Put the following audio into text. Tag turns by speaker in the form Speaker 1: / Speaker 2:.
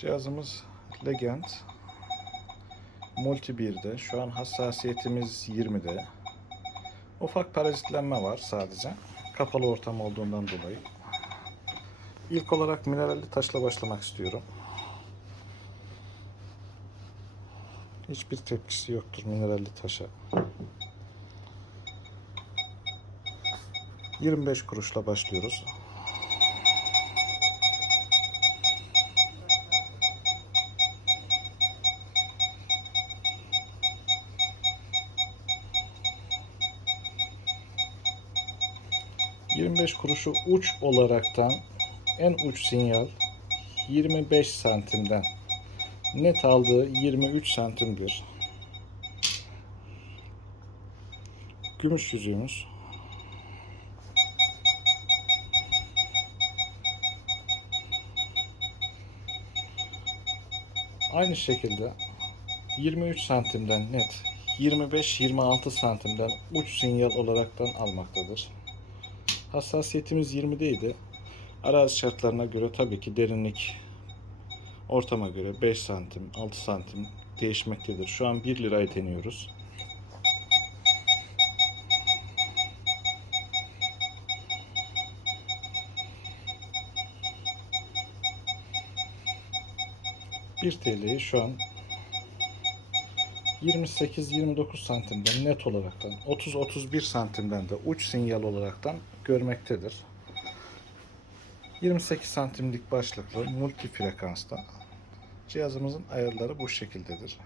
Speaker 1: Cihazımız Legend Multi 1'de. Şu an hassasiyetimiz 20'de. Ufak parazitlenme var sadece. Kapalı ortam olduğundan dolayı. İlk olarak mineralli taşla başlamak istiyorum. Hiçbir tepkisi yoktur mineralli taşa. 25 kuruşla başlıyoruz. ...25 kuruşu uç olaraktan... ...en uç sinyal... ...25 santimden... ...net aldığı 23 santimdir. Gümüş yüzüğümüz... Aynı şekilde 23 santimden net 25-26 santimden uç sinyal olaraktan almaktadır. Hassasiyetimiz 20'deydi. Arazi şartlarına göre tabii ki derinlik ortama göre 5 santim, 6 santim değişmektedir. Şu an 1 lirayı deniyoruz. Bir TL'yi şu an 28-29 santimden net olaraktan 30-31 santimden de uç sinyal olaraktan görmektedir. 28 santimlik başlıklı multi frekansta cihazımızın ayarları bu şekildedir.